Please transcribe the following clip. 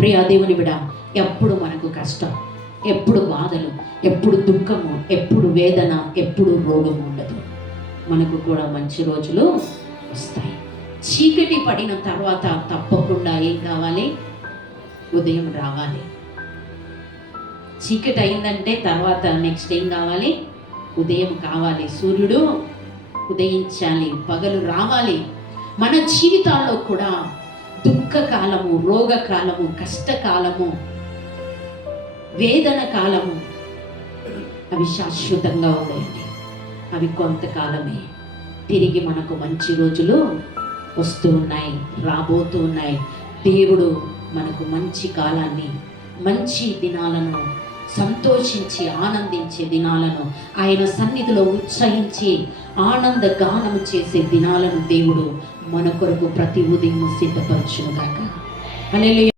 ప్రియా దేవుని బిడ్డ, ఎప్పుడు మనకు కష్టం, ఎప్పుడు బాధలు, ఎప్పుడు దుఃఖము, ఎప్పుడు వేదన, ఎప్పుడు రోగము ఉండదు. మనకు కూడా మంచి రోజులు వస్తాయి. చీకటి పడిన తర్వాత తప్పకుండా ఏం కావాలి? ఉదయం రావాలి. చీకటి అయిందంటే తర్వాత నెక్స్ట్ ఏం కావాలి? ఉదయం కావాలి. సూర్యుడు ఉదయించాలి, పగలు రావాలి. మన జీవితాల్లో కూడా దుఃఖకాలము, రోగకాలము, కష్టకాలము, వేదన కాలము అవి శాశ్వతంగా ఉన్నాయండి. అవి కొంతకాలమే. తిరిగి మనకు మంచి రోజులు వస్తూ ఉన్నాయి, రాబోతూ ఉన్నాయి. దేవుడు మనకు మంచి కాలాన్ని, మంచి దినాలను, సంతోషించి ఆనందించే దినాలను, ఆయన సన్నిధిలో ఉత్సహించి ఆనంద గానము చేసే దినాలను దేవుడు మన కొరకు ప్రతి ఉదయం సిద్ధపరచును గాక. హల్లెలూయా.